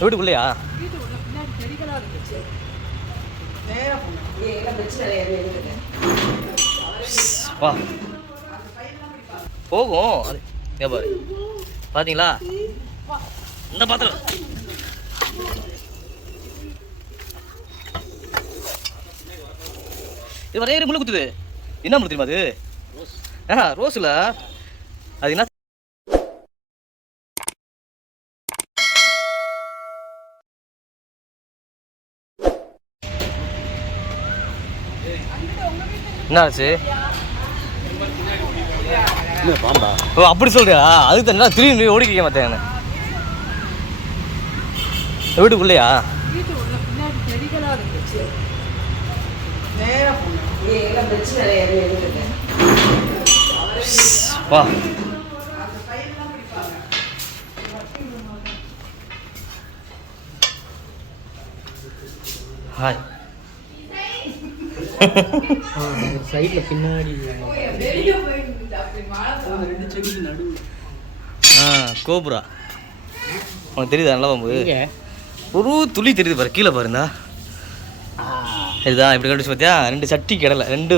வீட்டுக்குள்ளேயா? வா போகும். அது ஏ பாரு. பாத்தீங்களா? இந்த பாத்திரம். இது வரைய முள்ளு குத்துது. என்ன முள்ளு தெரியுமா அது? ஆ ரோஸில் அது என்ன என்ன ஆச்சு பாம்பா? ஓ அப்படி சொல்றியா? அதுக்கு தான் திரும்பி ஓடிக்க மாட்டேன் வீட்டுக்குள்ளேயா? வா. ஹாய் சைடில் பின்னாடி ஆ கோபுரா. உனக்கு தெரியுதா நல்லா போகும்போது ஒரு துளி தெரியுது பாரு கீழே பாருந்தா இதுதான் இப்படி கண்டுச்சு பார்த்தியா ரெண்டு சட்டி கிடலை ரெண்டு.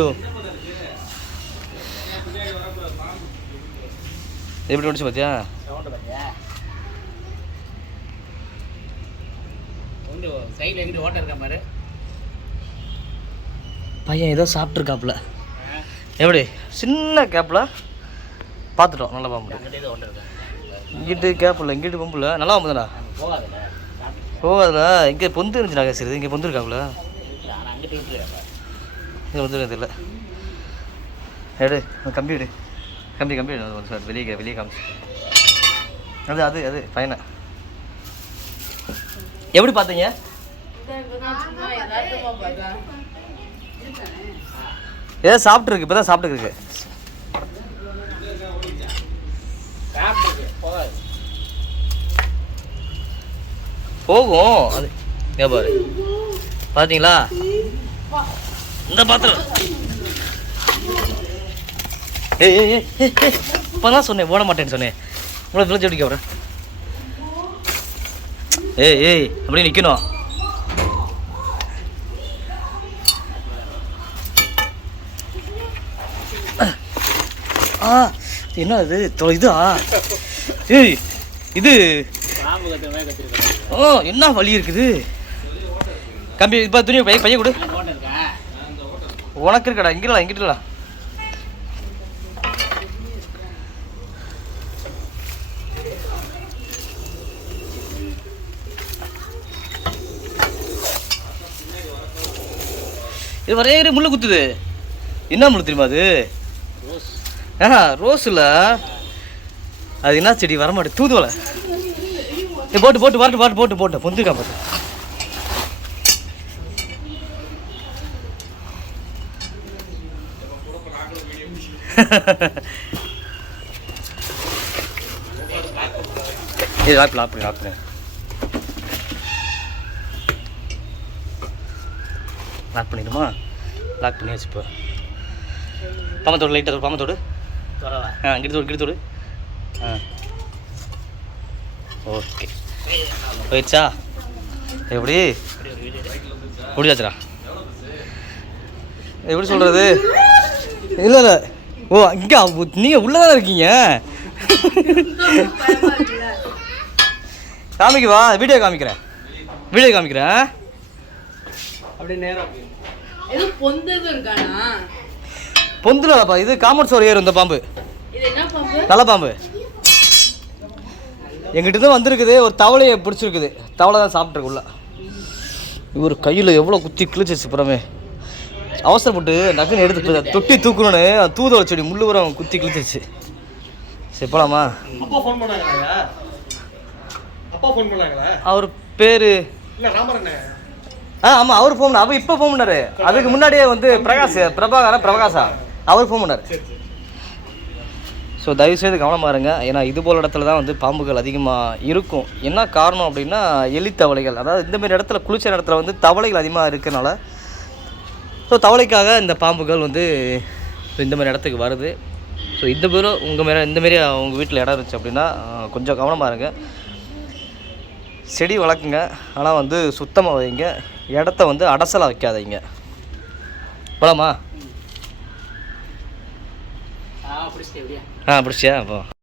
எப்படி கண்டுச்சு பார்த்தியா பார்த்தியா சைடில் எங்கிட்டு ஓட்டம் இருக்கா பாரு. பையன் ஏதோ சாப்பிட்ருக்காப்புல. எப்படி? சின்ன கேப்பில் பார்த்துட்டோம் நல்லா பாம்பு. முடியும் இங்கிட்டு கேப்பில் இங்கிட்டு பம்புல. நல்லா பாம்புதாடா போகாதுல இங்கே பொந்து இருந்துச்சு சரி இங்கே பொந்து இருக்காப்புல. இங்கே வந்து தெரியல எடு கம்பி விடு கம்பி கம்பி சார் வெளியே வெளியே காமிச்சு. அது அது அது பையனை எப்படி பார்த்தீங்க? ஏதோ சாப்பிட்ருக்கு இப்போ தான் சாப்பிட்டுருக்கு சாப்பிட்டு போகும். அது ஏ பாரு. பார்த்தீங்களா இந்த பாத்திரம். ஏய் ஏய் ஏய் சொன்னேன் ஓட மாட்டேன்னு சொன்னேன். உங்களை விளைச்சி எப்படி வரேன் ஏய் ஏய் அப்படியே நிற்கணும் ஆ என்ன இது? தொ- இதா? ஏய் இது ஓ என்ன வலி இருக்குது? கம்பி இப்போ துணி பையன் பையன் கொடு. உனக்கு இருக்கடா இங்கிடலாம் இங்கிட்டலாம் இது ஒரே முள்ளு குத்துது. என்ன முள்ளு தெரியுமா அது? ரோஸ் ஆ ரோஸில் அது என்ன செடி? வரமாட்டேன் தூதுவலை போட்டு போட்டு வரட்டு பாட்டு போட்டு போட்டு. பொந்துக்கா போட்டு. இது ஆப்பிள் ஆப்பிள் ஆப்பிள் லாக் பண்ணி லாக் பண்ணிடுமா லாக் பண்ணியாச்சு இப்போ பாமத்தோடு லைட்டாக ஆ ஆ ஓகே போயிடுச்சா எப்படி முடிஞ்சாச்சுடா எப்படி சொல்கிறது இல்லை இல்லை ஓ இங்கே நீங்கள் உள்ளே தானே இருக்கீங்க காமிக்கு வா வீடியோ காமிக்கிறேன் வீடியோ காமிக்கிறேன் அப்படியே நேரம் எதுவும் பொந்ததும் இருக்கானா பொந்துலப்பா இது காமர்ஸ் ஒரு ஏறும் இந்த பாம்பு. இது என்ன பம்பு? நல்ல பாம்பு. எங்கிட்ட இருந்து வந்திருக்குது ஒரு தவளையை பிடிச்சிருக்குது. தவளை தான் சாப்பிட்ருக்கு உள்ள. இவர் கையில் எவ்வளோ குத்தி கிழிச்சிச்சு புறமே. அவசரப்பட்டு நக்குன்னு எடுத்து தொட்டி தூக்கணுன்னு தூதோட செடி முள்ளு உரம் குத்தி கிழிச்சிருச்சு. சரி போலாமா? அப்பா ஃபோன் பண்ணாங்களா அப்பா ஃபோன் பண்ணாங்களா? அவர் பேர்? இல்ல ராமரண்ணே ஆ ஆமாம் அவர் ஃபோன் அவர் இப்போ ஃபோன் பண்ணாரு. அதுக்கு முன்னாடியே வந்து பிரகாஷ் பிரபாகரன் பிரகாஷா அவர் ஃபோன் பண்ணார். ஸோ தயவுசெய்து கவனமாக இருங்க. ஏன்னா இது போல் இடத்துல தான் வந்து பாம்புகள் அதிகமாக இருக்கும். என்ன காரணம் அப்படின்னா எலித்தவளைகள் அதாவது இந்த மாதிரி இடத்துல குளிச்ச இடத்துல வந்து தவளைகள் அதிகமாக இருக்கனால ஸோ தவளைக்காக இந்த பாம்புகள் வந்து இந்த மாதிரி இடத்துக்கு வருது. ஸோ இந்த பேரும் உங்கள் மாரி உங்கள் வீட்டில் இடம் இருந்துச்சு அப்படின்னா கொஞ்சம் கவனமாக இருங்க. செடி வளர்க்குங்க. ஆனால் வந்து சுத்தமாக வைங்க. இடத்த வந்து அடசலாக வைக்காதீங்க. போலாமா? apa? Apa?